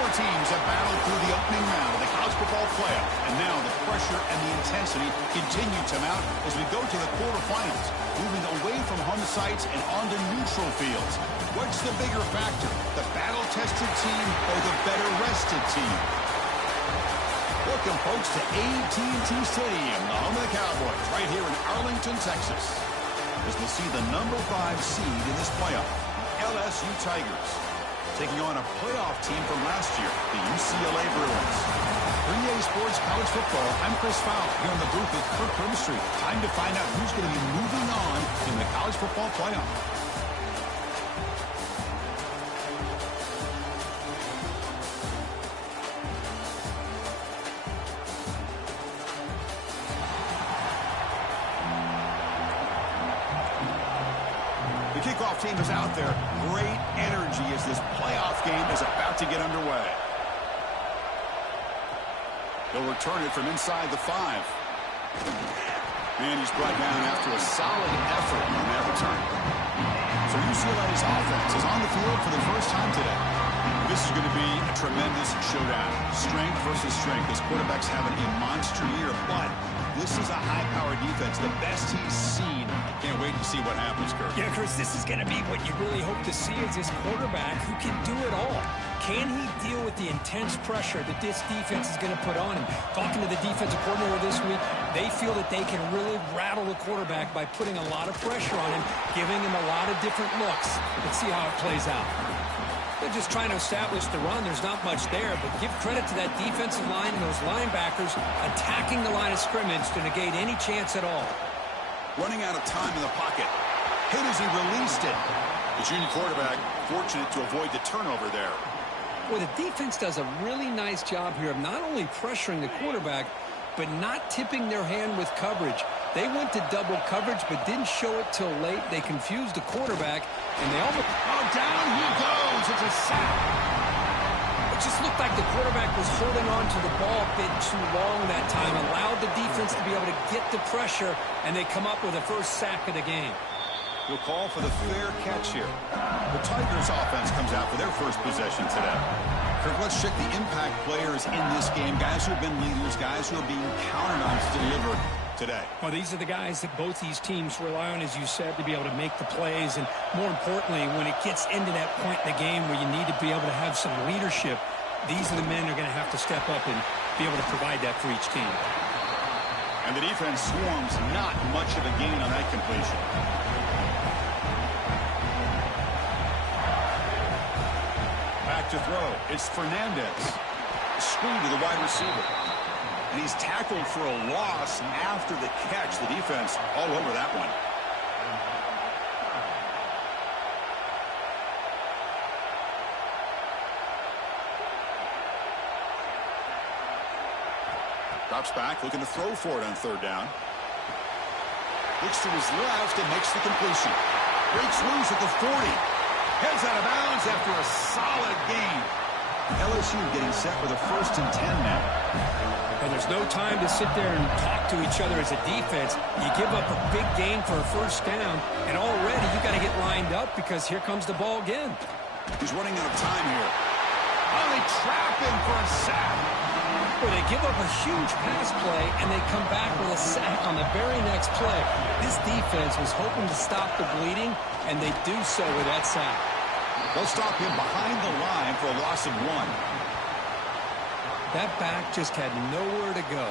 Four teams have battled through the opening round of the college football playoff, and now the pressure and the intensity continue to mount as we go to the quarterfinals, moving away from home sites and onto neutral fields. What's the bigger factor, the battle-tested team or the better-rested team? Welcome, folks, to AT&T Stadium, the home of the Cowboys, right here in Arlington, Texas, as we see the number 5 seed in this playoff, LSU Tigers, taking on a playoff team from last year, the UCLA Bruins. For EA Sports College Football, I'm Chris Fowler, here in the booth with Kirk Grimstreet. Time to find out who's going to be moving on in the college football playoff. The kickoff team is out there. Great energy as this playoff game is about to get underway. They'll return it from inside the 5. And he's brought down after a solid effort on that return. So UCLA's offense is on the field for the first time today. This is going to be a tremendous showdown. Strength versus strength. This quarterback's having a monster year, but this is a high-powered defense, the best he's seen. Can't wait to see what happens, Kirk. Yeah, Chris, this is going to be what you really hope to see is this quarterback who can do it all. Can he deal with the intense pressure that this defense is going to put on him? Talking to the defensive coordinator this week, they feel that they can really rattle the quarterback by putting a lot of pressure on him, giving him a lot of different looks. Let's see how it plays out. They're just trying to establish the run. There's not much there, but give credit to that defensive line and those linebackers attacking the line of scrimmage to negate any chance at all. Running out of time in the pocket. Hit as he released it. The junior quarterback fortunate to avoid the turnover there. Well, the defense does a really nice job here of not only pressuring the quarterback, but not tipping their hand with coverage. They went to double coverage, but didn't show it till late. They confused the quarterback, and they almost... Oh, down he goes. It's a sack. It just looked like the quarterback was holding on to the ball a bit too long that time, allowed the defense to be able to get the pressure, and they come up with the first sack of the game. We'll call for the fair catch here. The Tigers offense comes out for their first possession today. Kirk, let's check the impact players in this game. Guys who have been leaders, guys who are being counted on to deliver today. Well, these are the guys that both these teams rely on, as you said, to be able to make the plays. And more importantly, when it gets into that point in the game where you need to be able to have some leadership, these are the men who are going to have to step up and be able to provide that for each team. And the defense swarms not much of a gain on that completion. Back to throw. It's Fernandez. Screen to the wide receiver. And he's tackled for a loss after the catch. The defense all over that one. Drops back, looking to throw for it on third down. Looks to his left and makes the completion. Breaks loose at the 40. Heads out of bounds after a solid gain. LSU getting set with a 1st and 10 now. And there's no time to sit there and talk to each other as a defense. You give up a big gain for a first down, and already you got to get lined up because here comes the ball again. He's running out of time here. Oh, they trap him for a sack. Well, they give up a huge pass play, and they come back with a sack on the very next play. This defense was hoping to stop the bleeding, and they do so with that sack. They'll stop him behind the line for a loss of 1. That back just had nowhere to go.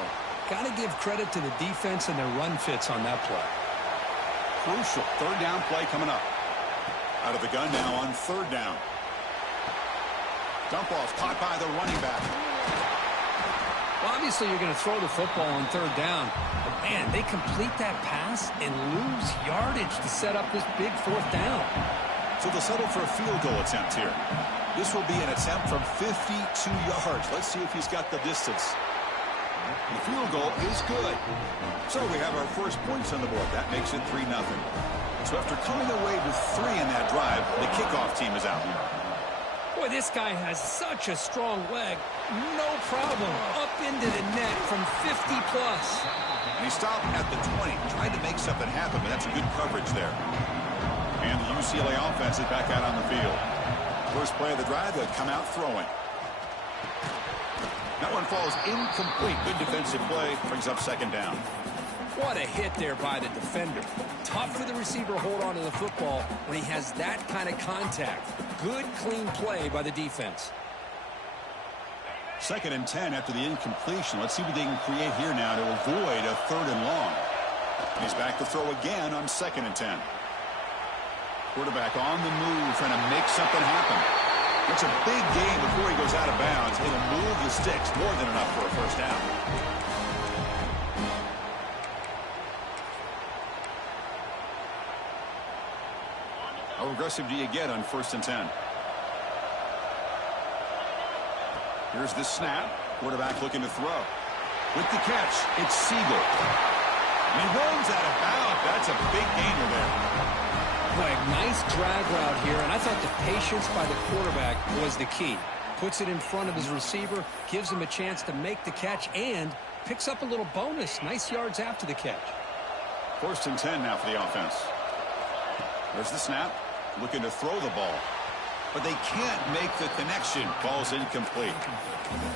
Got to give credit to the defense and their run fits on that play. Crucial third down play coming up. Out of the gun now on third down. Dump off caught by the running back. Well, obviously you're going to throw the football on third down. But, man, they complete that pass and lose yardage to set up this big 4th down. So they'll settle for a field goal attempt here. This will be an attempt from 52 yards. Let's see if he's got the distance. The field goal is good. So we have our first points on the board. That makes it 3-0. So after coming away with 3 in that drive, the kickoff team is out. Boy, this guy has such a strong leg. No problem. Up into the net from 50-plus. And he stopped at the 20. Tried to make something happen, but that's a good coverage there. And the UCLA offense is back out on the field. First play of the drive, they'll come out throwing. That one falls incomplete. Good defensive play. Brings up second down. What a hit there by the defender. Tough for the receiver to hold on to the football when he has that kind of contact. Good, clean play by the defense. 2nd and 10 after the incompletion. Let's see what they can create here now to avoid a 3rd and long. He's back to throw again on 2nd and 10. Quarterback on the move, trying to make something happen. It's a big game before he goes out of bounds. It'll move the sticks, more than enough for a first down. How aggressive do you get on 1st and 10? Here's the snap. Quarterback looking to throw. With the catch, it's Siegel. And he runs out of bounds. That's a big gainer there. Boy, nice drag route here, and I thought the patience by the quarterback was the key. Puts it in front of his receiver, gives him a chance to make the catch, and picks up a little bonus. Nice yards after the catch. 1st and 10 now for the offense. There's the snap. Looking to throw the ball. But they can't make the connection. Ball's incomplete.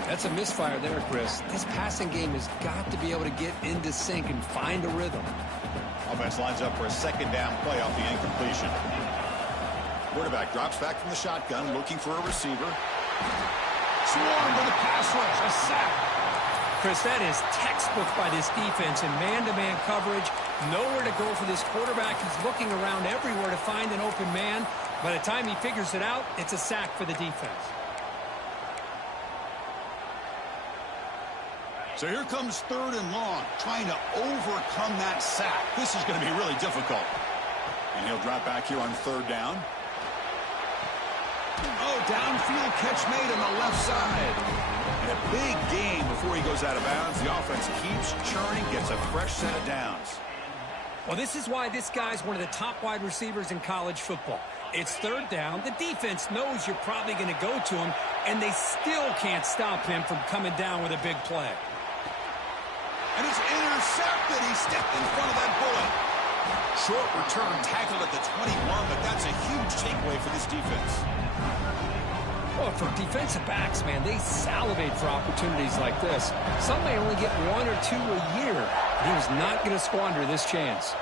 That's a misfire there, Chris. This passing game has got to be able to get into sync and find a rhythm. Offense lines up for a 2nd down play off the incompletion. Quarterback drops back from the shotgun, looking for a receiver. Swarmed with a pass rush. A sack. Chris, that is textbook by this defense in man-to-man coverage. Nowhere to go for this quarterback. He's looking around everywhere to find an open man. By the time he figures it out, it's a sack for the defense. So here comes 3rd and long, trying to overcome that sack. This is going to be really difficult. And he'll drop back here on 3rd down. Oh, downfield catch made on the left side. And a big game before he goes out of bounds. The offense keeps churning, gets a fresh set of downs. Well, this is why this guy's one of the top wide receivers in college football. It's 3rd down. The defense knows you're probably going to go to him, and they still can't stop him from coming down with a big play. And it's intercepted. He stepped in front of that bullet. Short return tackled at the 21, but that's a huge takeaway for this defense. Well, for defensive backs, man, they salivate for opportunities like this. Some may only get 1 or 2 a year. He was not going to squander this chance.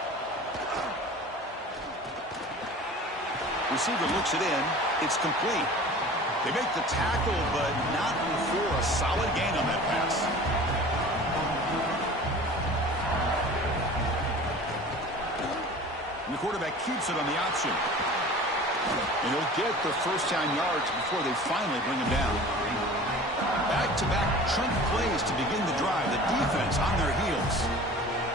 Receiver looks it in. It's complete. They make the tackle, but not before a solid gain on that pass. And the quarterback keeps it on the option. And he'll get the first down yards before they finally bring him down. Back-to-back chunk plays to begin the drive. The defense on their heels.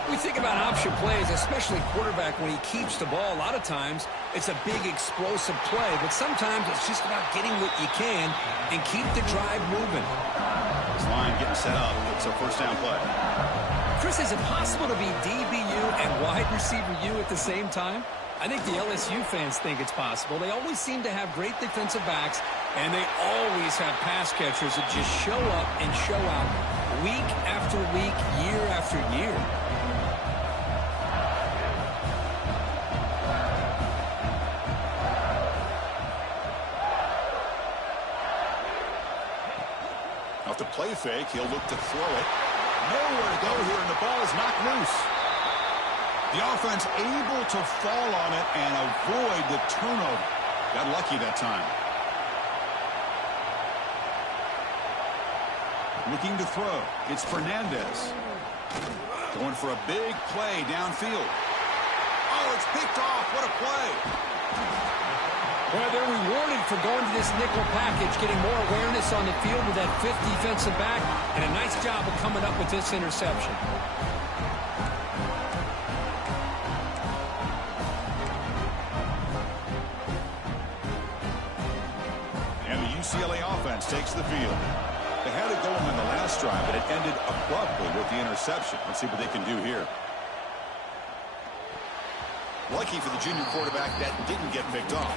We think about option plays, especially quarterback when he keeps the ball. A lot of times, it's a big explosive play, but sometimes it's just about getting what you can and keep the drive moving. This line getting set up. It's a first down play. Chris, is it possible to be DBU and wide receiver U at the same time? I think the LSU fans think it's possible. They always seem to have great defensive backs, and they always have pass catchers that just show up and show out week after week, year after year. Off the play fake, he'll look to throw it. Nowhere to go here, and the ball is knocked loose. The offense able to fall on it and avoid the turnover. Got lucky that time. Looking to throw. It's Fernandez. Going for a big play downfield. Oh, it's picked off. What a play. Well, they're rewarded for going to this nickel package, getting more awareness on the field with that 5th defensive back, and a nice job of coming up with this interception. And the UCLA offense takes the field. They had it going on the last drive, but it ended abruptly with the interception. Let's see what they can do here. Lucky for the junior quarterback that didn't get picked off.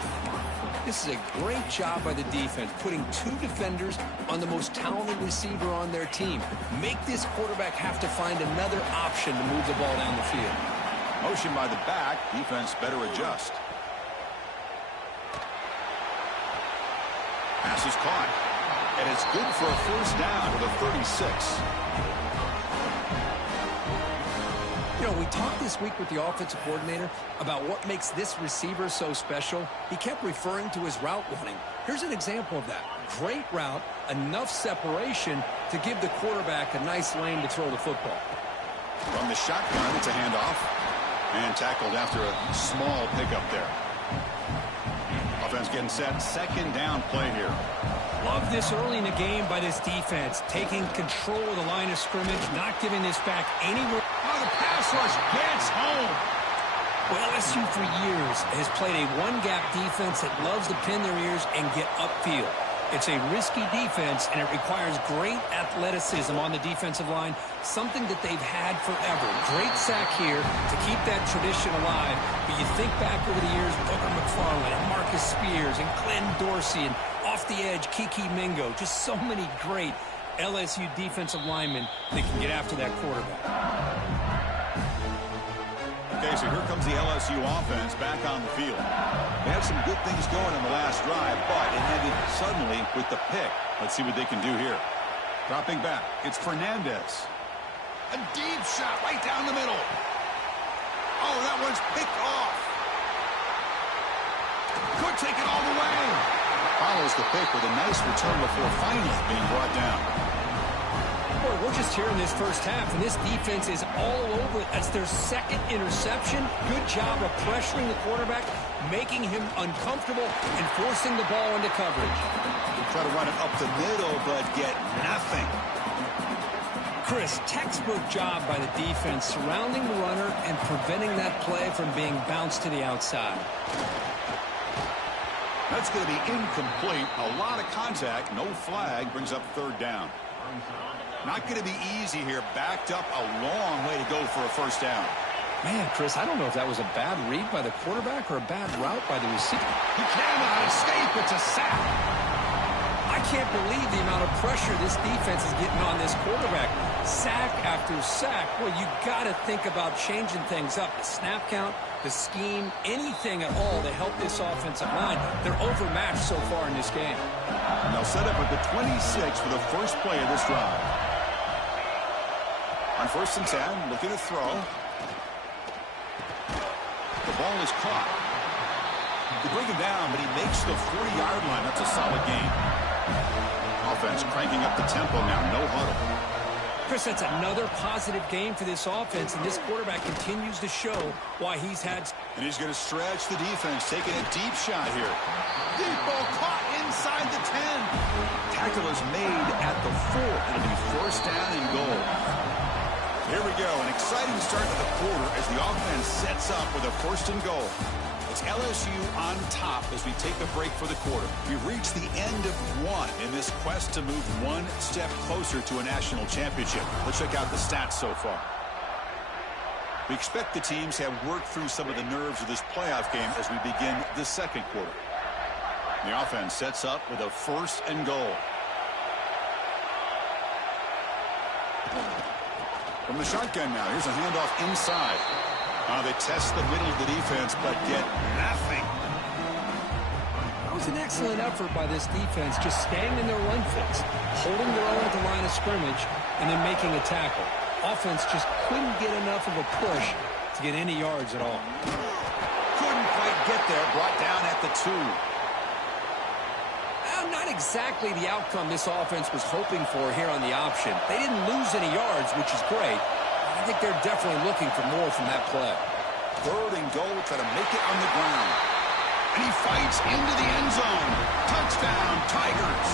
This is a great job by the defense, putting 2 defenders on the most talented receiver on their team. Make this quarterback have to find another option to move the ball down the field. Motion by the back. Defense better adjust. Pass is caught. And it's good for a first down with a 36. You know, we talked this week with the offensive coordinator about what makes this receiver so special. He kept referring to his route running. Here's an example of that. Great route, enough separation to give the quarterback a nice lane to throw the football. From the shotgun, it's a handoff. And tackled after a small pickup there. Offense getting set. Second down play here. Love this early in the game by this defense. Taking control of the line of scrimmage, not giving this back anywhere. Oh, the pass rush gets home. Well, LSU for years has played a one-gap defense that loves to pin their ears and get upfield. It's a risky defense, and it requires great athleticism on the defensive line, something that they've had forever. Great sack here to keep that tradition alive. But you think back over the years, Booker McFarland and Marcus Spears and Glenn Dorsey and off the edge, Kiki Mingo. Just so many great LSU defensive linemen that can get after that quarterback. Okay, so here comes the LSU offense back on the field. They had some good things going in the last drive, but it ended suddenly with the pick. Let's see what they can do here. Dropping back, it's Fernandez. A deep shot right down the middle. Oh, that one's picked off. Could take it all the way. Follows the pick with a nice return before finally being brought down. Boy, we're just here in this first half, and this defense is all over it. That's their second interception. Good job of pressuring the quarterback, making him uncomfortable, and forcing the ball into coverage. Try to run it up the middle, but get nothing. Chris, textbook job by the defense surrounding the runner and preventing that play from being bounced to the outside. That's going to be incomplete. A lot of contact. No flag. Brings up third down. Not going to be easy here. Backed up a long way to go for a first down. Man, Chris, I don't know if that was a bad read by the quarterback or a bad route by the receiver. He cannot escape. It's a sack. I can't believe the amount of pressure this defense is getting on this quarterback. Sack after sack. Well, you got to think about changing things up. The snap count, the scheme, anything at all to help this offensive line. They're overmatched so far in this game. And they'll set up at the 26 for the first play of this drive. On 1st and 10, looking to throw. The ball is caught. They bring him down, but he makes the 40-yard line. That's a solid gain. Offense cranking up the tempo now. No huddle. Chris, that's another positive game for this offense, and this quarterback continues to show why he's had. And he's going to stretch the defense, taking a deep shot here. Deep ball caught inside the 10. Tackle is made at the 4. It'll be first down and goal. Here we go, an exciting start to the quarter as the offense sets up with a first and goal. It's LSU on top as we take a break for the quarter. We've reached the end of one in this quest to move one step closer to a national championship. Let's check out the stats so far. We expect the teams have worked through some of the nerves of this playoff game as we begin the second quarter. The offense sets up with a first and goal. From the shotgun now, here's a handoff inside. They test the middle of the defense, but get nothing. That was an excellent effort by this defense, just staying in their run fits, holding their own at the line of scrimmage, and then making a tackle. Offense just couldn't get enough of a push to get any yards at all. Couldn't quite get there, brought down at the 2. Not exactly the outcome this offense was hoping for here on the option. They didn't lose any yards, which is great. I think they're definitely looking for more from that play. Third and goal, try to make it on the ground. And he fights into the end zone. Touchdown, Tigers.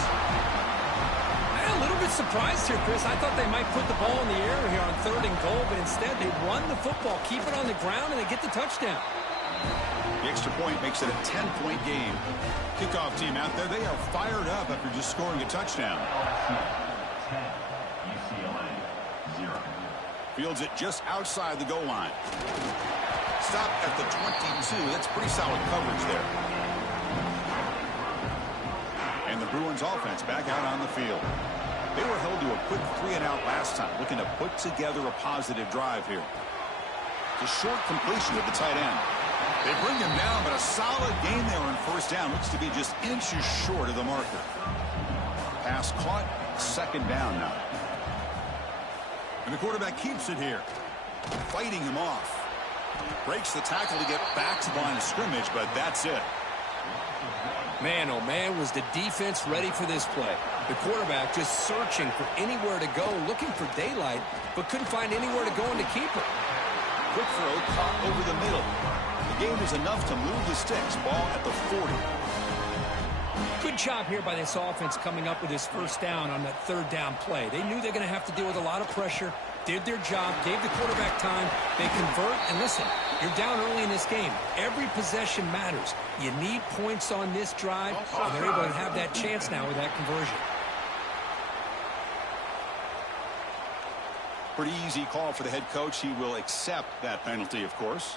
I'm a little bit surprised here, Chris. I thought they might put the ball in the air here on third and goal, but instead they run the football, keep it on the ground, and they get the touchdown. The extra point makes it a 10-point game. Kickoff team out there, they are fired up after just scoring a touchdown. UCLA, 0. Fields it just outside the goal line. Stop at the 22. That's pretty solid coverage there. And the Bruins offense back out on the field. They were held to a quick 3-and-out last time, looking to put together a positive drive here. The short completion of the tight end. They bring him down, but a solid gain there on first down. Looks to be just inches short of the marker. Pass caught. Second down now. And the quarterback keeps it here. Fighting him off. Breaks the tackle to get back to the line of scrimmage, but that's it. Man, oh man, was the defense ready for this play. The quarterback just searching for anywhere to go, looking for daylight, but couldn't find anywhere to go in to keep it. Quick throw caught over the middle. The game was enough to move the sticks. Ball at the 40. Good job here by this offense coming up with this first down on that third down play. They knew they're going to have to deal with a lot of pressure, did their job, gave the quarterback time, they convert, and listen, you're down early in this game. Every possession matters. You need points on this drive, and they're able to have that chance now with that conversion. Pretty easy call for the head coach. He will accept that penalty, of course.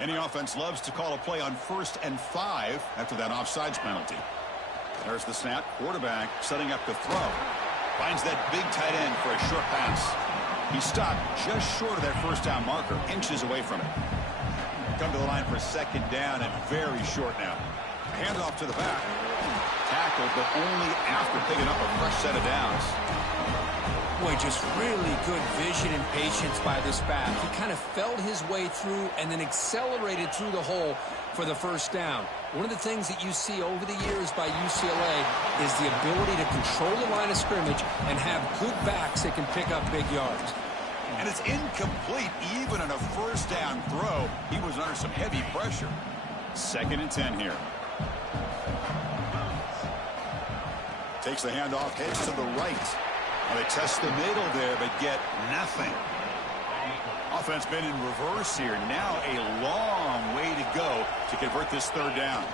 Any offense loves to call a play on 1st and 5 after that offsides penalty. There's the snap. Quarterback setting up to throw. Finds that big tight end for a short pass. He stopped just short of that first down marker, inches away from it. Come to the line for second down and very short now. Handoff to the back. Tackled, but only after picking up a fresh set of downs. Boy, just really good vision and patience by this back. He kind of felt his way through and then accelerated through the hole for the first down. One of the things that you see over the years by UCLA is the ability to control the line of scrimmage and have good backs that can pick up big yards. And it's incomplete even on a first down throw. He was under some heavy pressure. 2nd and 10 here. Takes the handoff, heads to the right. Well, they test the middle there, but get nothing. Offense been in reverse here. Now a long way to go to convert this third down.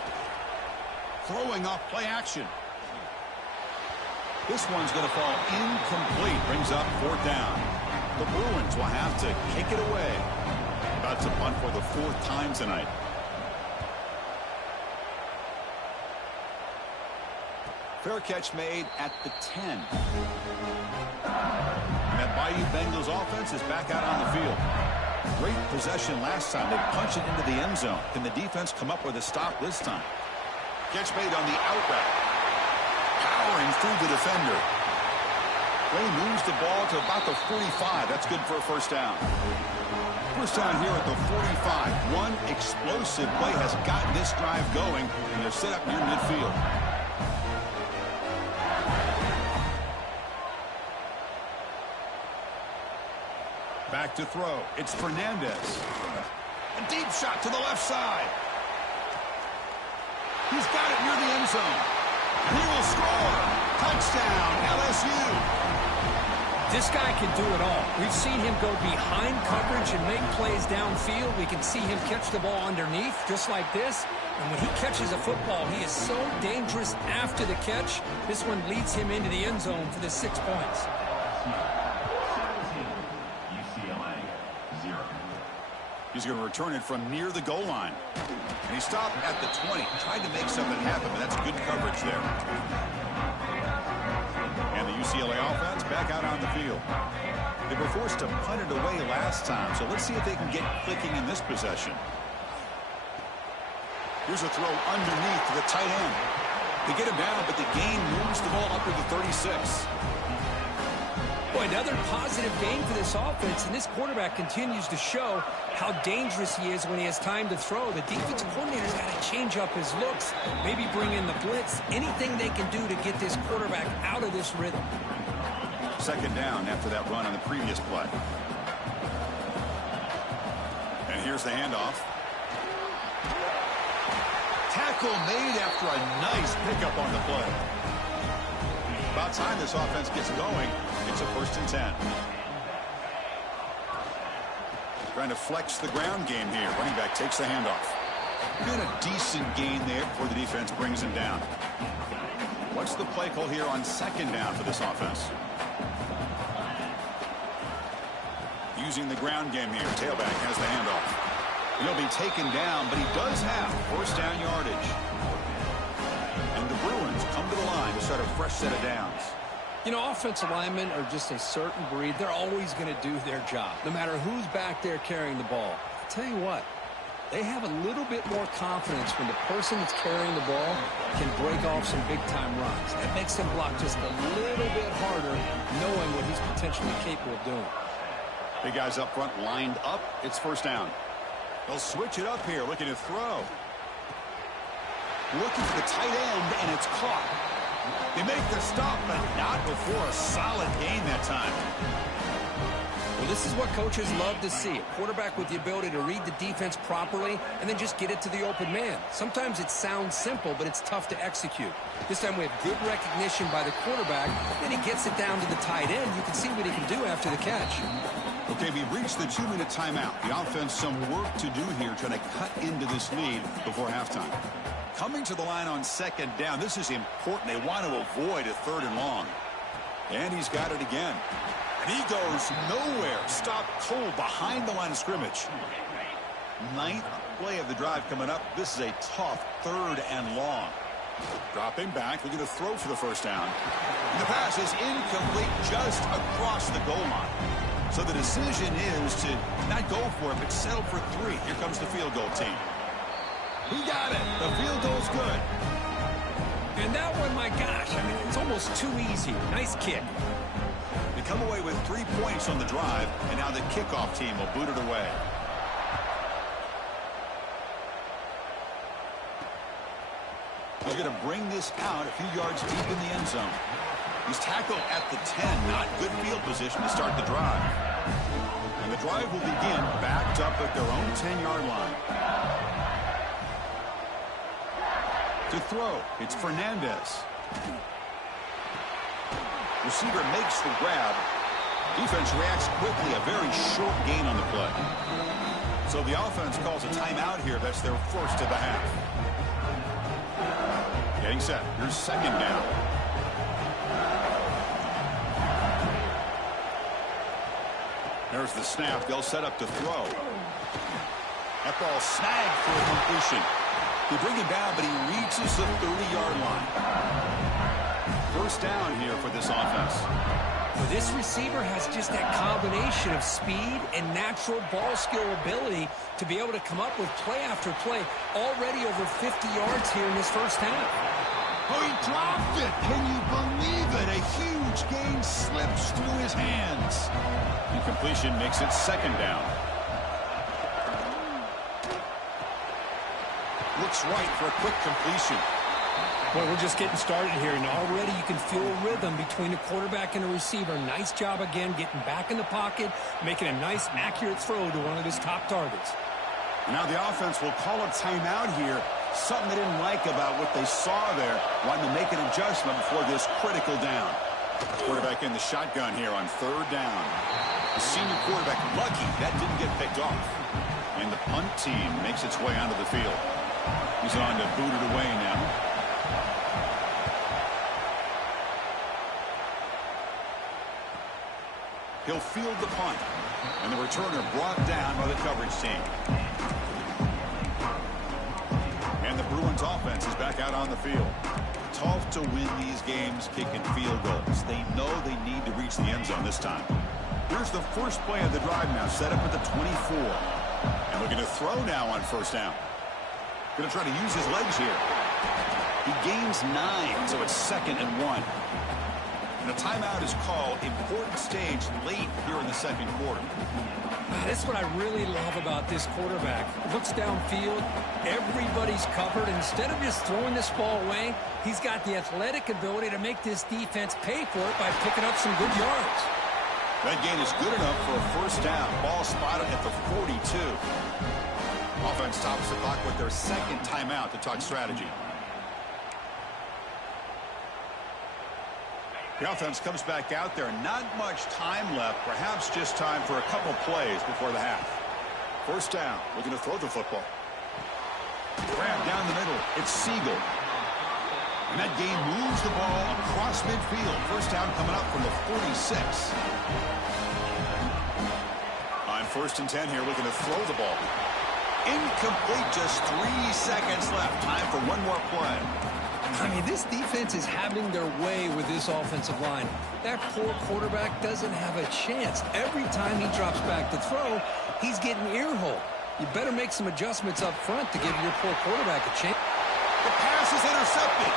Throwing off play action. This one's going to fall incomplete. Brings up 4th down. The Bruins will have to kick it away. About to punt for the 4th time tonight. Fair catch made at the 10. And that Bayou Bengals offense is back out on the field. Great possession last time. They punched it into the end zone. Can the defense come up with a stop this time? Catch made on the out route. Powering through the defender. Way moves the ball to about the 45. That's good for a first down. First down here at the 45. One explosive play has gotten this drive going, and they're set up near midfield. Back to throw. It's Fernandez. A deep shot to the left side. He's got it near the end zone. He will score. Touchdown, LSU. This guy can do it all. We've seen him go behind coverage and make plays downfield. We can see him catch the ball underneath, just like this. And when he catches a football, he is so dangerous after the catch. This one leads him into the end zone for the 6 points. UCLA, 0. He's going to return it from near the goal line. And he stopped at the 20. Tried to make something happen, but that's good coverage there. And the UCLA offense back out on the field. They were forced to punt it away last time, so let's see if they can get clicking in this possession. Here's a throw underneath to the tight end. They get him down, but the gain moves the ball up to the 36. Boy, another positive game for this offense, and this quarterback continues to show how dangerous he is when he has time to throw. The defensive coordinator's got to change up his looks, maybe bring in the blitz, anything they can do to get this quarterback out of this rhythm. Second down after that run on the previous play. And here's the handoff. Tackle made after a nice pickup on the play. About time this offense gets going. It's a 1st and 10. Trying to flex the ground game here. Running back takes the handoff. Got a decent gain there before the defense brings him down. What's the play call here on 2nd down for this offense? Using the ground game here. Tailback has the handoff. He'll be taken down, but he does have 1st down yardage. And the Bruins come to the line to start a fresh set of downs. You know, offensive linemen are just a certain breed. They're always going to do their job, no matter who's back there carrying the ball. I'll tell you what, They have a little bit more confidence when the person that's carrying the ball can break off some big-time runs. That makes them block just a little bit harder, knowing what he's potentially capable of doing. Big guys up front lined up. It's first down. They'll switch it up here, looking to throw. Looking for the tight end, and it's caught. They make the stop, but not before a solid gain that time. Well, this is what coaches love to see. A quarterback with the ability to read the defense properly and then just get it to the open man. Sometimes it sounds simple, but it's tough to execute. This time we have good recognition by the quarterback, and he gets it down to the tight end. You can see what he can do after the catch. Okay, we've reached the 2-minute timeout. The offense some work to do here, trying to cut into this lead before halftime. Coming to the line on second down, this is important. They want to avoid a third and long. And he's got it again. And he goes nowhere. Stopped cold behind the line of scrimmage. Ninth play of the drive coming up. This is a tough third and long. Dropping back, looking to throw for the first down. And the pass is incomplete just across the goal line. So the decision is to not go for it, but settle for 3. Here comes the field goal team. He got it. The field goal's good. And that one, my gosh, I mean, it's almost too easy. Nice kick. They come away with 3 points on the drive, and now the kickoff team will boot it away. He's going to bring this out a few yards deep in the end zone. He's tackled at the 10. Not good field position to start the drive. And the drive will begin backed up at their own 10-yard line. To throw, it's Fernandez. Receiver makes the grab. Defense reacts quickly. A very short gain on the play. So the offense calls a timeout here. That's their first of the half. Getting set. Here's second down. There's the snap. They'll set up to throw. That ball snagged for a completion. They bring him down, but he reaches the 30-yard line. First down here for this offense. Well, this receiver has just that combination of speed and natural ball skill ability to be able to come up with play after play. Already over 50 yards here in this first half. Oh, he dropped it. Can you believe it? A huge gain slips through his hands. Incompletion makes it second down. Looks right for a quick completion. Boy, we're just getting started here, and already you can feel a rhythm between a quarterback and a receiver. Nice job again getting back in the pocket, making a nice, accurate throw to one of his top targets. Now the offense will call a timeout here. Something they didn't like about what they saw there. Wanting to make an adjustment before this critical down. Quarterback in the shotgun here on third down. The senior quarterback lucky that didn't get picked off. And the punt team makes its way onto the field. He's on to boot it away now. He'll field the punt. And the returner brought down by the coverage team. And the Bruins offense is back out on the field. Tough to win these games kicking field goals. They know they need to reach the end zone this time. Here's the first play of the drive now, set up at the 24. And looking to throw now on first down. Going to try to use his legs here. He gains 9, so it's 2nd and 1. And a timeout is called. Important stage late here in the second quarter. That's what I really love about this quarterback. Looks downfield, everybody's covered. Instead of just throwing this ball away, he's got the athletic ability to make this defense pay for it by picking up some good yards. That gain is good enough for a first down. Ball spotted at the 42. Offense tops the clock with their second timeout to talk strategy. The offense comes back out there. Not much time left. Perhaps just time for a couple plays before the half. First down. Looking to throw the football. Grab down the middle. It's Siegel. And that gain moves the ball across midfield. First down coming up from the 46. On 1st and 10 here, looking to throw the ball. Incomplete, just 3 seconds left. Time for one more play. I mean, this defense is having their way with this offensive line. That poor quarterback doesn't have a chance. Every time he drops back to throw, he's getting ear-hole. you better make some adjustments up front to give your poor quarterback a chance. The pass is intercepted.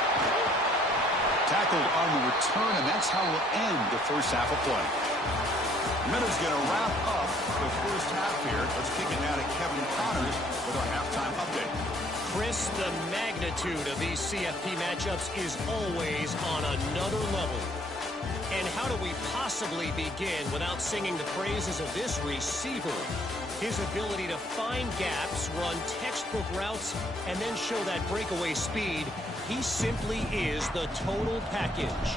Tackled on the return, and that's how we'll end the first half of play. Minutes going to wrap up the first half here. Let's kick it now to Kevin Connors with our halftime update. Chris, the magnitude of these CFP matchups is always on another level. And how do we possibly begin without singing the praises of this receiver? His ability to find gaps, run textbook routes, and then show that breakaway speed. He simply is the total package.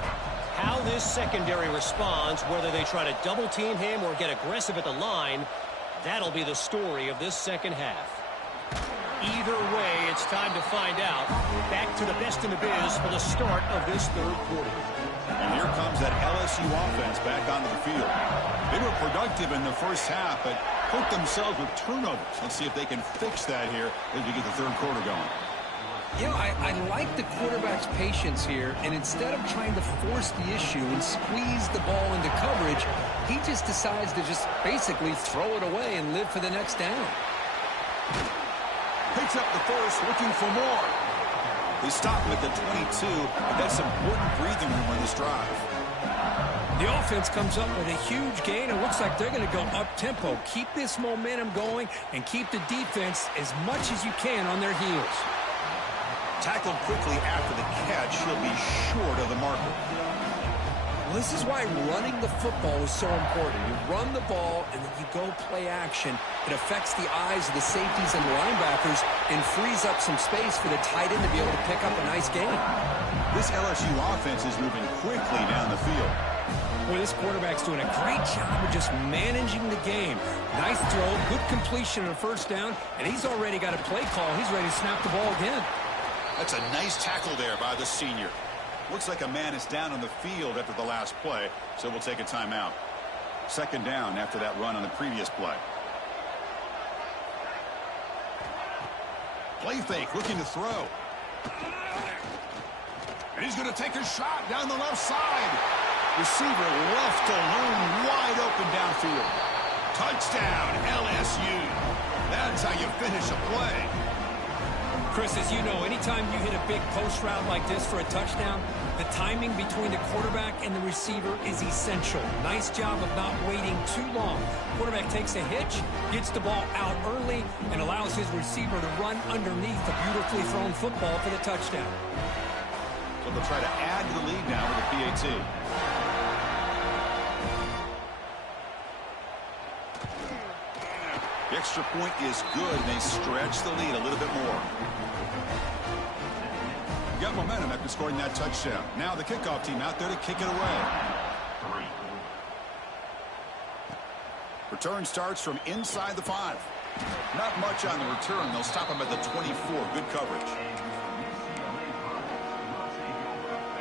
How this secondary responds, whether they try to double team him or get aggressive at the line, that'll be the story of this second half. Either way, it's time to find out. Back to the best in the biz for the start of this third quarter. And here comes that LSU offense back onto the field. They were productive in the first half, but hurt themselves with turnovers. Let's see if they can fix that here as we get the third quarter going. You know, I like the quarterback's patience here, and instead of trying to force the issue and squeeze the ball into coverage, he just decides to just basically throw it away and live for the next down. Picks up the first, looking for more. They stop him at the 22, but that's important breathing room on this drive. The offense comes up with a huge gain. It looks like they're going to go up-tempo. Keep this momentum going and keep the defense as much as you can on their heels. Tackled quickly after the catch. He'll be short of the marker. Well, this is why running the football is so important. You run the ball, and then you go play action. It affects the eyes of the safeties and the linebackers and frees up some space for the tight end to be able to pick up a nice gain. This LSU offense is moving quickly down the field. Boy, this quarterback's doing a great job of just managing the game. Nice throw, good completion on a first down, and he's already got a play call. He's ready to snap the ball again. That's a nice tackle there by the senior. Looks like a man is down on the field after the last play, so we'll take a timeout. Second down after that run on the previous play. Play fake, looking to throw. And he's going to take a shot down the left side. Receiver left alone, wide open downfield. Touchdown, LSU. That's how you finish a play. Chris, as you know, anytime you hit a big post route like this for a touchdown, the timing between the quarterback and the receiver is essential. Nice job of not waiting too long. Quarterback takes a hitch, gets the ball out early, and allows his receiver to run underneath a beautifully thrown football for the touchdown. So they'll try to add to the lead now with the PAT. The extra point is good, and they stretch the lead a little bit more. Got momentum after scoring that touchdown. Now the kickoff team out there to kick it away. Return starts from inside the 5. Not much on the return. They'll stop him at the 24. Good coverage.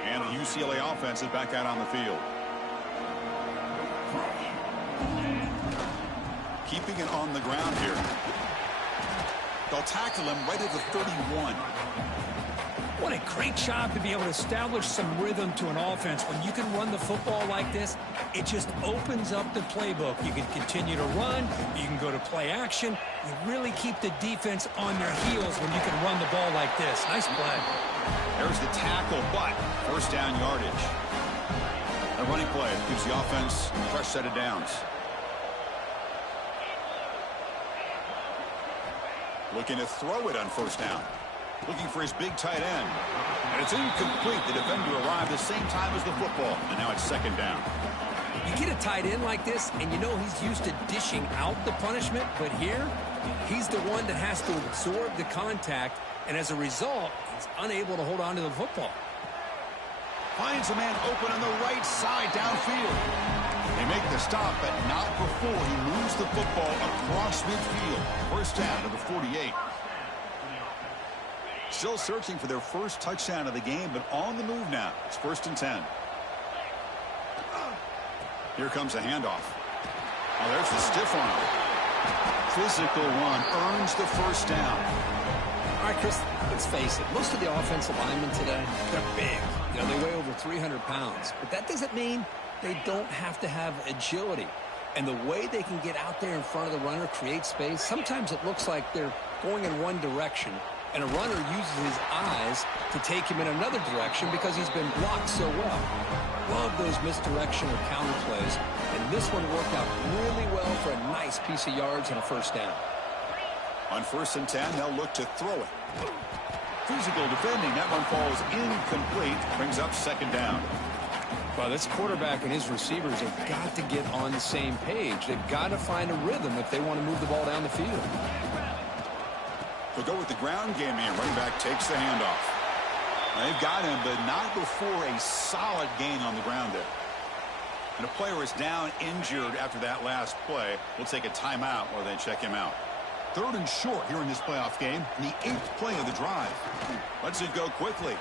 And the UCLA offense is back out on the field. Keeping it on the ground here. They'll tackle him right at the 31. What a great job to be able to establish some rhythm to an offense. When you can run the football like this, it just opens up the playbook. You can continue to run. You can go to play action. You really keep the defense on their heels when you can run the ball like this. Nice play. There's the tackle, but first down yardage. A running play gives the offense a fresh set of downs. Looking to throw it on first down. Looking for his big tight end. And it's incomplete. The defender arrived the same time as the football. And now it's second down. You get a tight end like this, and you know he's used to dishing out the punishment. But here, he's the one that has to absorb the contact. And as a result, he's unable to hold on to the football. Finds a man open on the right side downfield. They make the stop, but not before he moves the football across midfield. First down to the 48. Still searching for their first touchdown of the game, but on the move now. It's 1st and 10. Here comes a handoff. Oh, there's the stiff arm. Physical run earns the first down. All right, Chris, let's face it. Most of the offensive linemen today, they're big. You know, they weigh over 300 pounds. But that doesn't mean they don't have to have agility. And the way they can get out there in front of the runner, create space, sometimes it looks like they're going in one direction, and a runner uses his eyes to take him in another direction because he's been blocked so well. Love those misdirection or counter plays, and this one worked out really well for a nice piece of yards and a first down. On 1st and 10, they'll look to throw it. Physical defending. That one falls incomplete. Brings up 2nd down. Well, this quarterback and his receivers have got to get on the same page. They've got to find a rhythm if they want to move the ball down the field. They'll go with the ground game here. Running back takes the handoff. They've got him, but not before a solid gain on the ground there. And a player is down injured after that last play. We'll take a timeout while they check him out. 3rd and short here in this playoff game. The 8th play of the drive. Let's it go quickly.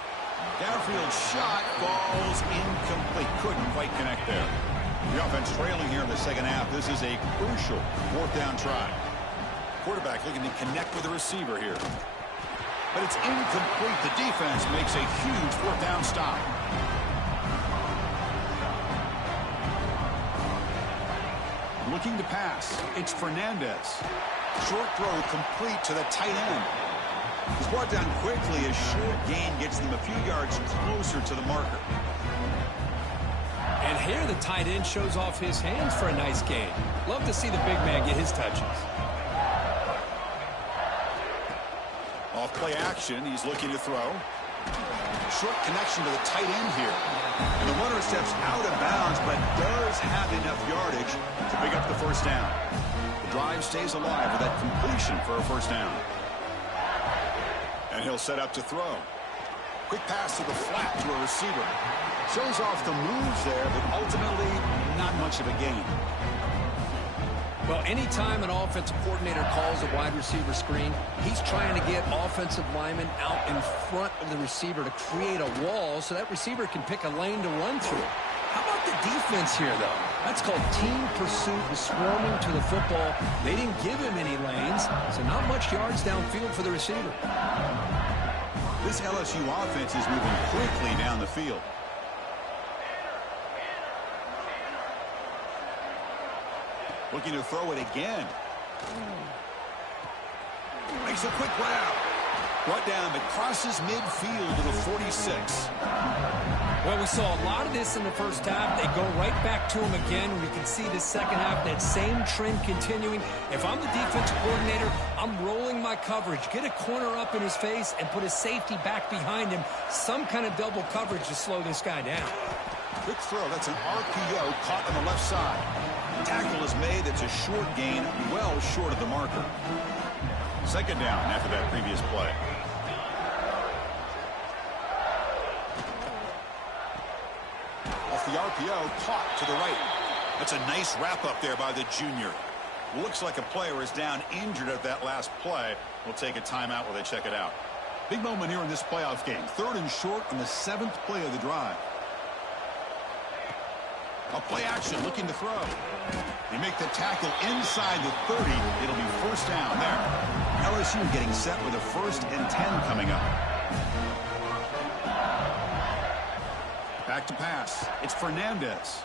Downfield shot falls incomplete. Couldn't quite connect there. The offense trailing here in the 2nd half. This is a crucial 4th down try. Quarterback looking to connect with the receiver here. But it's incomplete. The defense makes a huge 4th down stop. Looking to pass. It's Fernandez. Short throw complete to the tight end. He's brought down quickly. A short gain gets them a few yards closer to the marker. And here the tight end shows off his hands for a nice gain. Love to see the big man get his touches. Off play action. He's looking to throw. Short connection to the tight end here. And the runner steps out of bounds, but does have enough yardage to pick up the 1st down. The drive stays alive with that completion for a 1st down. And he'll set up to throw. Quick pass to the flat to a receiver. Shows off the moves there, but ultimately not much of a gain. Well, anytime an offensive coordinator calls a wide receiver screen, he's trying to get offensive linemen out in front of the receiver to create a wall so that receiver can pick a lane to run through. How about the defense here, though? That's called team pursuit and swarming to the football. They didn't give him any lanes, so not much yards downfield for the receiver. This LSU offense is moving quickly down the field. Looking to throw it again. Makes a quick grab. Brought down, but crosses midfield to the 46. Well, we saw a lot of this in the 1st half. They go right back to him again. We can see the 2nd half, that same trend continuing. If I'm the defensive coordinator, I'm rolling my coverage. Get a corner up in his face and put a safety back behind him. Some kind of double coverage to slow this guy down. Quick throw. That's an RPO caught on the left side. Tackle is made. That's a short gain, well short of the marker. 2nd down after that previous play. Off the RPO, caught to the right. That's a nice wrap up there by the junior. Looks like a player is down injured at that last play. We'll take a timeout while they check it out. Big moment here in this playoff game. 3rd and short on the 7th play of the drive. A play action, looking to throw. They make the tackle inside the 30. It'll be 1st down there. LSU getting set with a 1st and 10 coming up. Back to pass. It's Fernandez.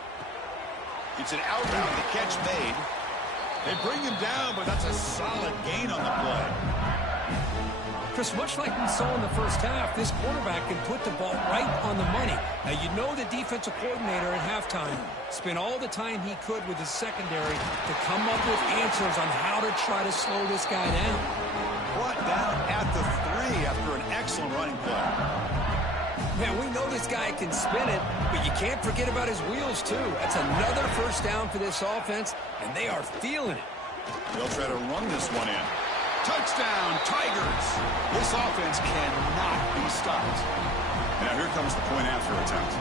It's an outbound. The catch made. They bring him down, but that's a solid gain on the play. Chris, much like we saw in the 1st half, this quarterback can put the ball right on the money. Now, you know the defensive coordinator at halftime spent all the time he could with his secondary to come up with answers on how to try to slow this guy down. Brought down at the 3 after an excellent running play. Man, we know this guy can spin it, but you can't forget about his wheels, too. That's another 1st down for this offense, and they are feeling it. They'll try to run this one in. Touchdown, Tigers! This offense cannot be stopped. Now here comes the point after attempt.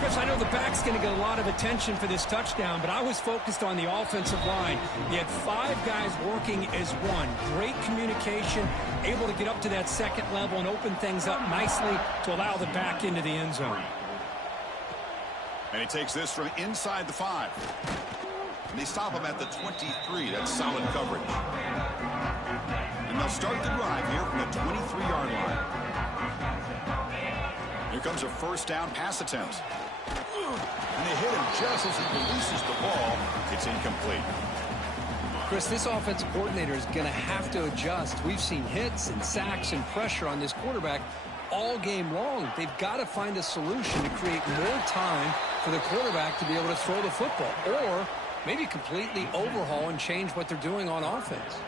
Chris, I know the back's going to get a lot of attention for this touchdown, but I was focused on the offensive line. You had 5 guys working as one. Great communication, able to get up to that 2nd level and open things up nicely to allow the back into the end zone. And he takes this from inside the 5. And they stop him at the 23. That's solid coverage. And they'll start the drive here from the 23-yard line. Here comes a 1st down pass attempt. And they hit him just as he releases the ball. It's incomplete. Chris, this offensive coordinator is going to have to adjust. We've seen hits and sacks and pressure on this quarterback all game long. They've got to find a solution to create more time for the quarterback to be able to throw the football, or maybe completely overhaul and change what they're doing on offense.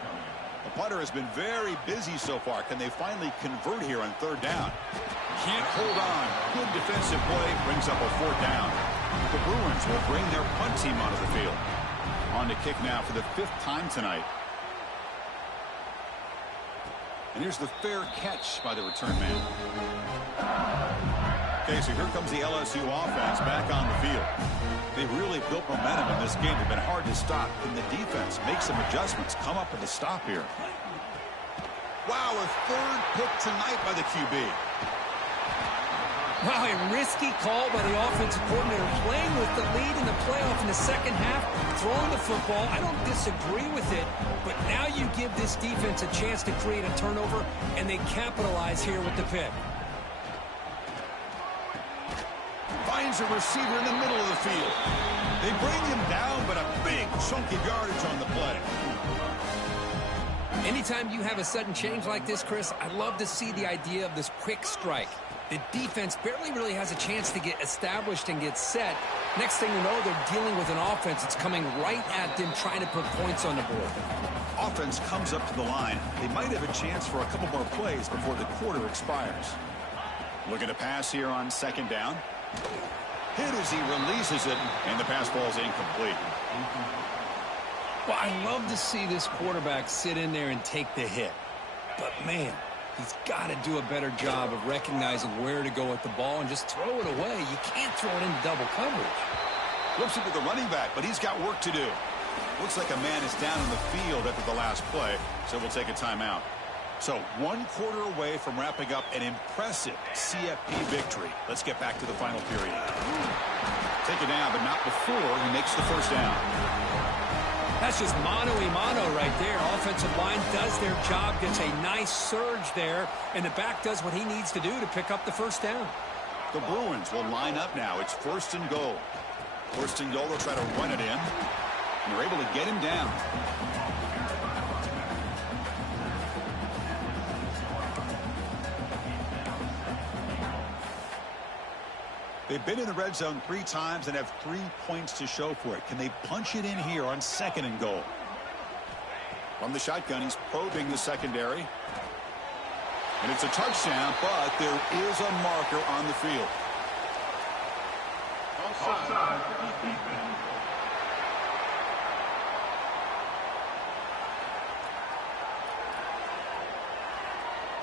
The punter has been very busy so far. Can they finally convert here on third down? Can't hold on. Good defensive play brings up a fourth down. The Bruins will bring their punt team onto the field. On to kick now for the 5th time tonight. And here's the fair catch by the return man. Okay, so here comes the LSU offense back on the field. They really built momentum in this game. They've been hard to stop. Can the defense make some adjustments, come up with a stop here? Wow, a 3rd pick tonight by the QB. Wow, a risky call by the offensive coordinator, playing with the lead in the playoff in the second half, throwing the football. I don't disagree with it, but now you give this defense a chance to create a turnover, and they capitalize here with the pick. Finds a receiver in the middle of the field. They bring him down, but a big chunk of yardage on the play. Anytime you have a sudden change like this, Chris, I love to see the idea of this quick strike. The defense barely really has a chance to get established and get set. Next thing you know, they're dealing with an offense that's coming right at them, trying to put points on the board. Offense comes up to the line. They might have a chance for a couple more plays before the quarter expires. Looking to pass here on 2nd down. Hit as he releases it, and the pass ball is incomplete. Well, I love to see this quarterback sit in there and take the hit. But, man, he's got to do a better job of recognizing where to go with the ball and just throw it away. You can't throw it into double coverage. Looks into the running back, but he's got work to do. Looks like a man is down in the field after the last play, so we'll take a timeout. So 1 quarter away from wrapping up an impressive CFP victory. Let's get back to the final period. Take it down, but not before he makes the first down. That's just mano-a-mano right there. Offensive line does their job, gets a nice surge there, and the back does what he needs to do to pick up the first down. The Bruins will line up now. It's 1st and goal. 1st and goal, they'll try to run it in. And they're able to get him down. They've been in the red zone 3 times and have 3 points to show for it. Can they punch it in here on 2nd and goal? From the shotgun, he's probing the secondary. And it's a touchdown, but there is a marker on the field. Offside.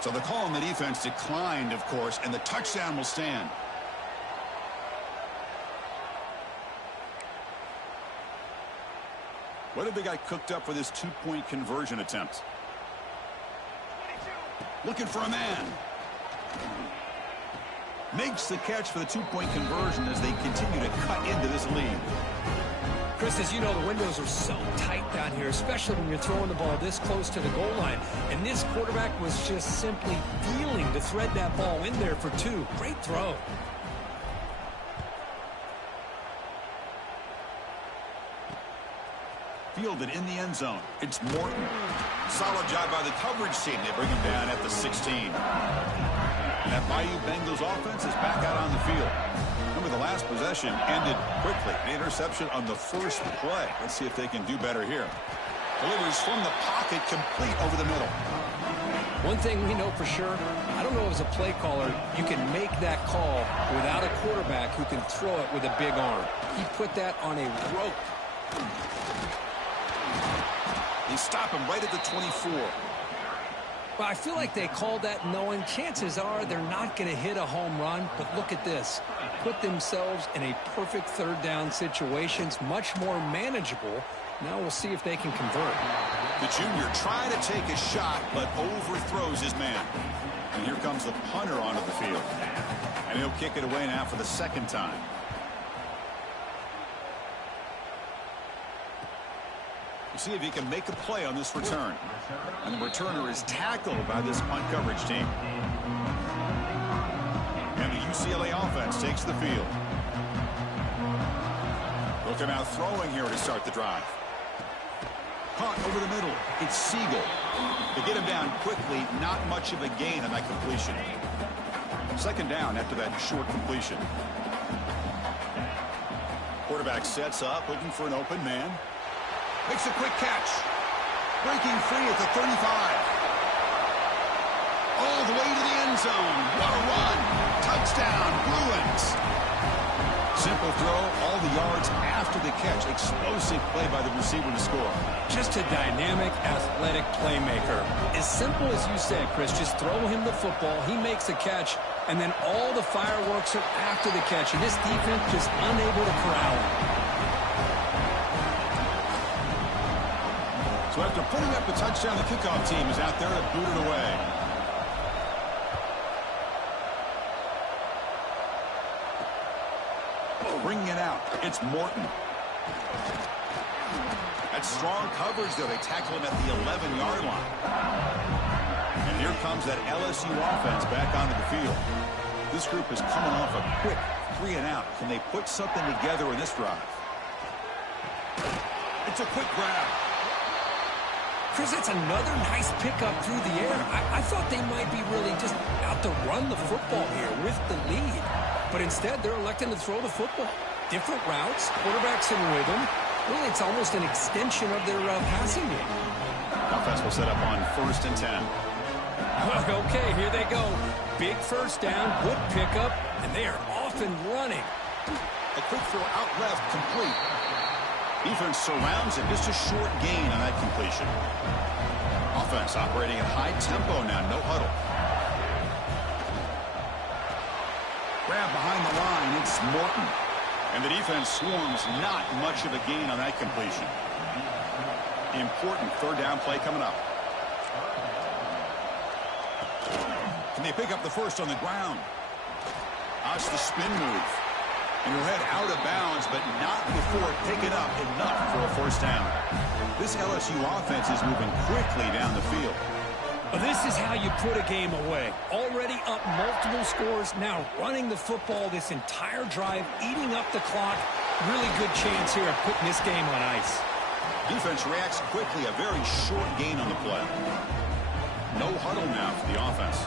So the call on the defense declined, of course, and the touchdown will stand. What have they got cooked up for this 2-point conversion attempt? Looking for a man. Makes the catch for the 2-point conversion as they continue to cut into this lead. Chris, as you know, the windows are so tight down here, especially when you're throwing the ball this close to the goal line. And this quarterback was just simply feeling to thread that ball in there for 2. Great throw. Fielded in the end zone. It's Morton. Solid job by the coverage team. They bring him down at the 16. That Bayou Bengals offense is back out on the field. Remember, the last possession ended quickly. An interception on the first play. Let's see if they can do better here. Delivers from the pocket, complete over the middle. One thing we know for sure, I don't know as a play caller, you can make that call without a quarterback who can throw it with a big arm. He put that on a rope. They stop him right at the 24. Well, I feel like they called that knowing chances are they're not going to hit a home run, but look at this. Put themselves in a perfect 3rd down situations, much more manageable. Now we'll see if they can convert. The junior trying to take a shot, but overthrows his man. And here comes the punter onto the field. And he'll kick it away now for the 2nd time. We'll see if he can make a play on this return. And the returner is tackled by this punt coverage team. And the UCLA offense takes the field. Look out throwing here to start the drive. Caught over the middle. It's Siegel. They get him down quickly. Not much of a gain on that completion. Second down after that short completion. Quarterback sets up, looking for an open man. Makes a quick catch. Breaking free at the 35. All the way to the end zone. What a run. Touchdown, Bruins. Simple throw, all the yards after the catch. Explosive play by the receiver to score. Just a dynamic, athletic playmaker. As simple as you said, Chris, just throw him the football. He makes a catch, and then all the fireworks are after the catch. And this defense just unable to corral him. So after putting up the touchdown, the kickoff team is out there to boot it away. Bringing it out, it's Morton. That's strong coverage, though. They tackle him at the 11-yard line. And here comes that LSU offense back onto the field. This group is coming off a quick 3-and-out. Can they put something together in this drive? It's a quick grab. Chris, that's another nice pickup through the air. I thought they might be really just out to run the football here with the lead. But instead, they're electing to throw the football. Different routes, quarterbacks in rhythm. Really, it's almost an extension of their passing game. Offense will set up on 1st and 10. Okay, here they go. Big first down, good pickup, and they are off and running. A quick throw out left, complete. Defense surrounds it. Just a short gain on that completion. Offense operating at high tempo now. No huddle. Grab behind the line. It's Morton. And the defense swarms. Not much of a gain on that completion. Important third down play coming up. Can they pick up the first on the ground? That's the spin move. And he'll head out of bounds, but not before picking up enough for a first down. This LSU offense is moving quickly down the field. Well, this is how you put a game away. Already up multiple scores, now running the football this entire drive, eating up the clock. Really good chance here of putting this game on ice. Defense reacts quickly, a very short gain on the play. No huddle now for the offense.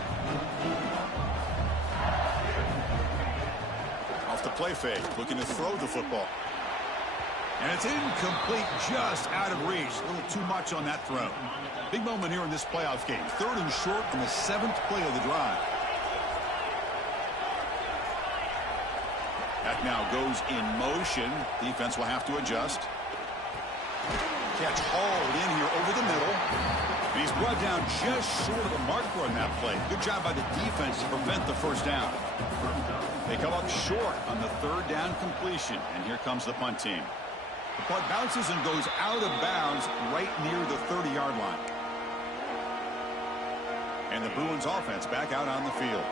Off the play fake, looking to throw the football. And it's incomplete, just out of reach. A little too much on that throw. Big moment here in this playoff game. 3rd and short on the 7th play of the drive. That now goes in motion. Defense will have to adjust. Catch hauled in here over the middle. And he's brought down just short of the marker on that play. Good job by the defense to prevent the first down. They come up short on the 3rd down completion. And here comes the punt team. The punt bounces and goes out of bounds right near the 30-yard line. And the Bruins offense back out on the field.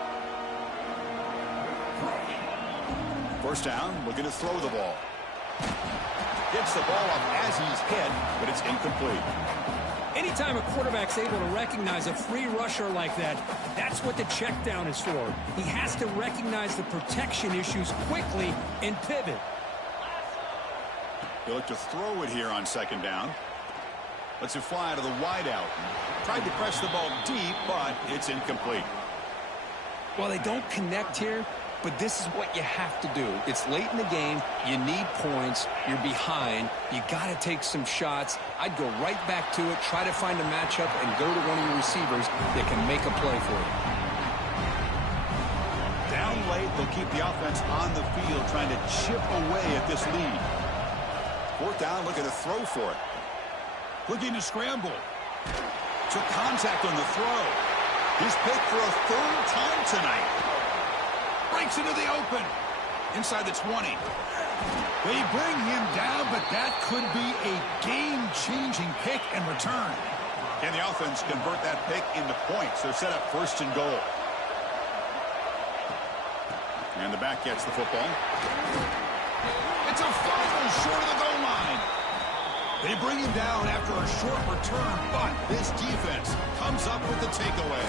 First down, looking to throw the ball. Gets the ball up as he's hit, but it's incomplete. Anytime a quarterback's able to recognize a free rusher like that, that's what the check down is for. He has to recognize the protection issues quickly and pivot. He'll look to throw it here on 2nd down. Lets it fly to the wideout. Tried to press the ball deep, but it's incomplete. Well, they don't connect here, but this is what you have to do. It's late in the game. You need points. You're behind. You got to take some shots. I'd go right back to it, try to find a matchup, and go to one of your receivers that can make a play for you. Down late, they'll keep the offense on the field, trying to chip away at this lead. 4th down, looking to throw for it. Looking to scramble. Took contact on the throw. He's picked for a 3rd time tonight. Breaks into the open. Inside the 20. They bring him down, but that could be a game-changing pick and return. Can the offense convert that pick into points? They're set up 1st and goal. And the back gets the football. It's a fumble short of the goal line. They bring him down after a short return, but this defense comes up with the takeaway.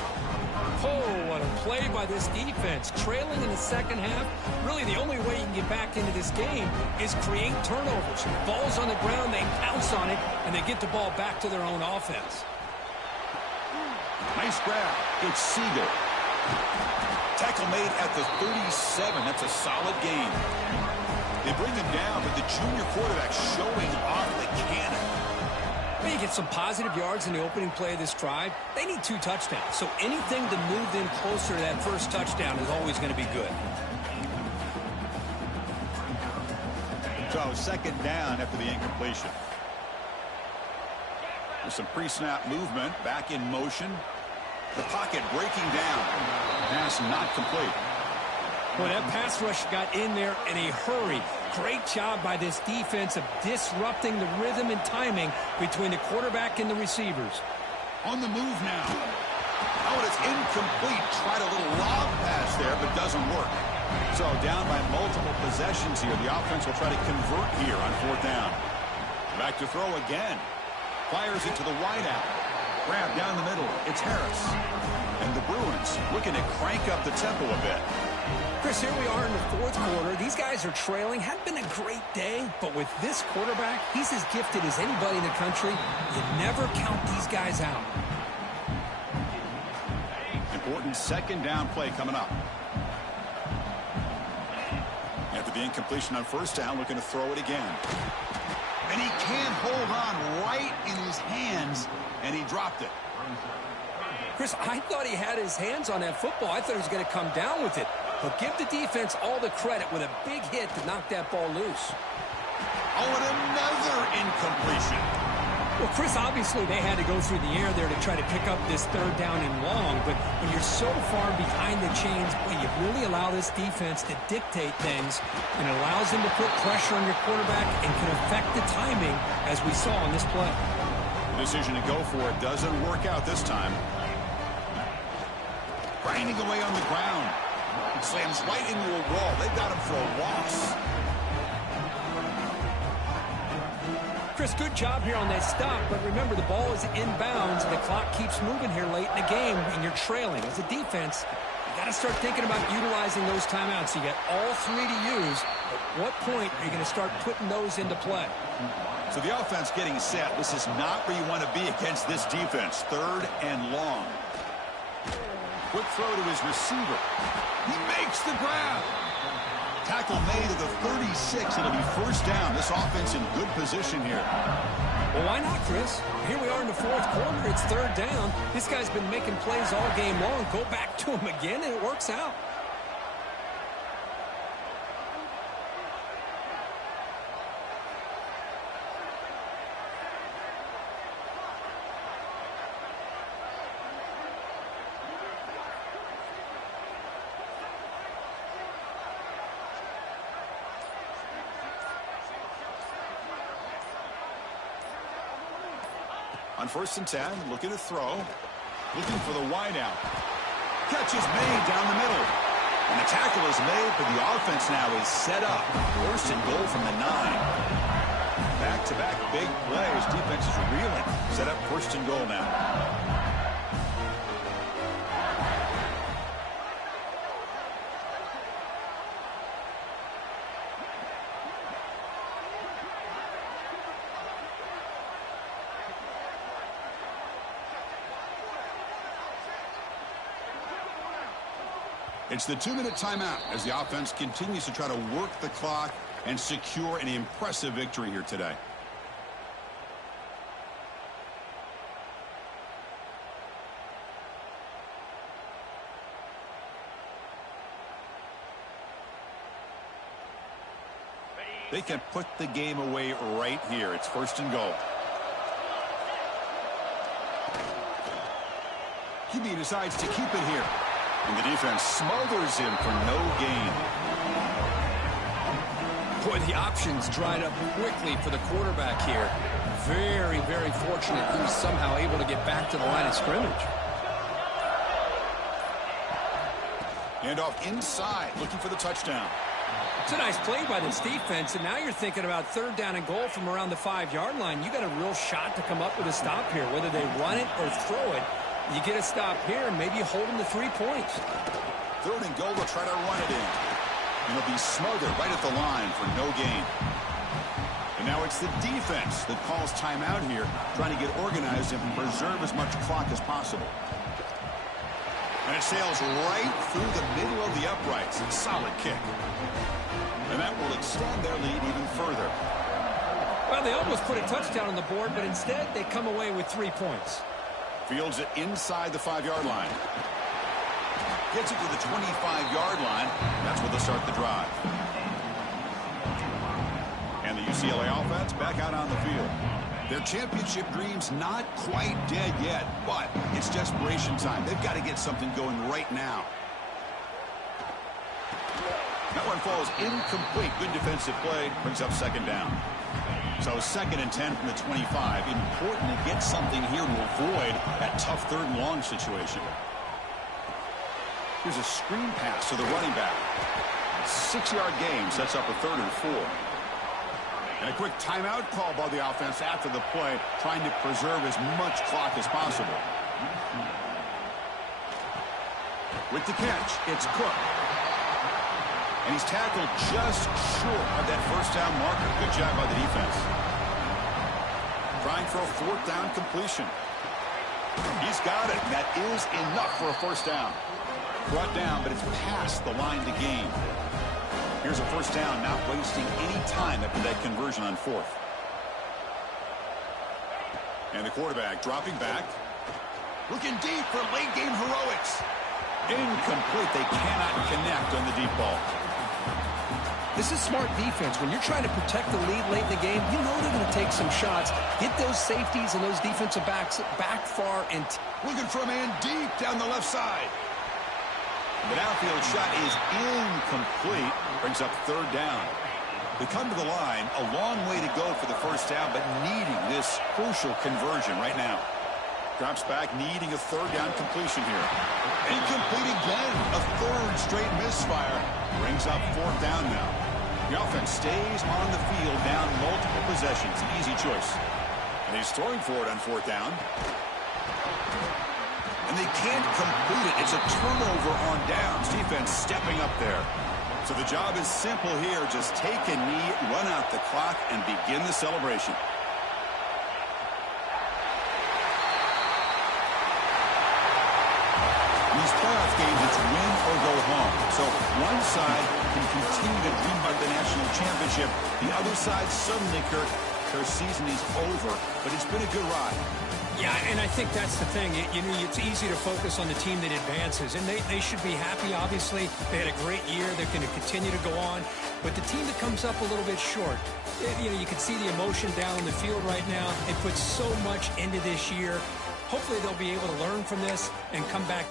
Oh, what a play by this defense. Trailing in the second half, really the only way you can get back into this game is create turnovers. Ball's on the ground, they pounce on it, and they get the ball back to their own offense. Nice grab. It's Siegel. Tackle made at the 37. That's a solid gain. They bring him down, but the junior quarterback showing off the cannon. You get some positive yards in the opening play of this drive. They need 2 touchdowns, so anything to move them closer to that first touchdown is always going to be good. So second down after the incompletion. With some pre-snap movement, back in motion. The pocket breaking down. Pass not complete. Well, that pass rush got in there in a hurry. Great job by this defense of disrupting the rhythm and timing between the quarterback and the receivers. On the move now. Oh, and it's incomplete. Tried a little lob pass there, but doesn't work. So down by multiple possessions here. The offense will try to convert here on 4th down. Back to throw again. Fires it to the wideout. Grab down the middle. It's Harris. And the Bruins looking to crank up the tempo a bit. Chris, here we are in the 4th quarter. These guys are trailing. Hadn't been a great day, but with this quarterback, he's as gifted as anybody in the country. You never count these guys out. Important second down play coming up. After the incompletion on 1st down, looking to throw it again. And he can't hold on right in his hands, and he dropped it. Chris, I thought he had his hands on that football. I thought he was going to come down with it. But give the defense all the credit with a big hit to knock that ball loose. Oh, and another incompletion. Well, Chris, obviously they had to go through the air there to try to pick up this 3rd down and long. But when you're so far behind the chains, boy, you really allow this defense to dictate things. And it allows them to put pressure on your quarterback and can affect the timing, as we saw on this play. The decision to go for it doesn't work out this time. Grinding away on the ground. It slams right into a wall. They've got him for a loss. Chris, good job here on that stop, but remember, the ball is inbounds, and the clock keeps moving here late in the game, and you're trailing. As a defense, you got to start thinking about utilizing those timeouts. You got all 3 to use. At what point are you going to start putting those into play? So the offense getting set. This is not where you want to be against this defense. 3rd and long. Quick throw to his receiver. He makes the grab. Tackle made at the 36. It'll be 1st down. This offense in good position here. Well, why not, Chris? Here we are in the 4th quarter. It's 3rd down. This guy's been making plays all game long. Go back to him again, and it works out. On 1st and 10, looking to throw. Looking for the wideout. Catch is made down the middle. And the tackle is made, but the offense now is set up. 1st and goal from the 9. Back-to-back big plays. Defense is reeling. Set up 1st and goal now. It's the 2-minute timeout as the offense continues to try to work the clock and secure an impressive victory here today. They can put the game away right here. It's 1st and goal. QB decides to keep it here. And the defense smothers him for no gain. Boy, the options dried up quickly for the quarterback here. Very, very fortunate he was somehow able to get back to the line of scrimmage. And off inside, looking for the touchdown. It's a nice play by this defense, and now you're thinking about third down and goal from around the 5-yard line. You got a real shot to come up with a stop here, whether they run it or throw it. You get a stop here, and maybe you hold them to 3 points. Third and goal, they'll try to run it in. And it'll be smothered right at the line for no gain. And now it's the defense that calls timeout here, trying to get organized and preserve as much clock as possible. And it sails right through the middle of the uprights. Solid kick. And that will extend their lead even further. Well, they almost put a touchdown on the board, but instead they come away with 3 points. Fields it inside the 5-yard line. Gets it to the 25-yard line. That's where they'll start the drive. And the UCLA offense back out on the field. Their championship dreams not quite dead yet, but it's desperation time. They've got to get something going right now. That one falls incomplete. Good defensive play. Brings up second down. So 2nd and 10 from the 25. Important to get something here to avoid that tough 3rd and long situation. Here's a screen pass to the running back. 6-yard gain sets up a 3rd and 4. And a quick timeout call by the offense after the play, trying to preserve as much clock as possible. With the catch, it's Cook. And he's tackled just short of that 1st down marker. Good job by the defense. Trying for a 4th down completion. He's got it. That is enough for a 1st down. Brought down, but it's past the line to gain. Here's a 1st down, not wasting any time after that conversion on 4th. And the quarterback dropping back. Looking deep for late game heroics. Incomplete. They cannot connect on the deep ball. This is smart defense. When you're trying to protect the lead late in the game, you know they're going to take some shots. Get those safeties and those defensive backs back far. And looking for a man deep down the left side. The downfield shot is incomplete. Brings up 3rd down. They come to the line. A long way to go for the 1st down, but needing this crucial conversion right now. Drops back, needing a 3rd down completion here. Incomplete again. A 3rd straight misfire. Brings up 4th down now. The offense stays on the field down multiple possessions. Easy choice. And he's throwing for it on 4th down. And they can't complete it. It's a turnover on downs. Defense stepping up there. So the job is simple here. Just take a knee, run out the clock, and begin the celebration. In these playoff games, it's win or go home. So one side can continue to dream about the national championship. The other side suddenly, Kirk, their season is over. But it's been a good ride. yeah, and I think that's the thing. It's easy to focus on the team that advances, and they should be happy, obviously. They had a great year. They're going to continue to go on. But the team that comes up a little bit short, you can see the emotion down on the field right now. They put so much into this year. Hopefully they'll be able to learn from this and come back.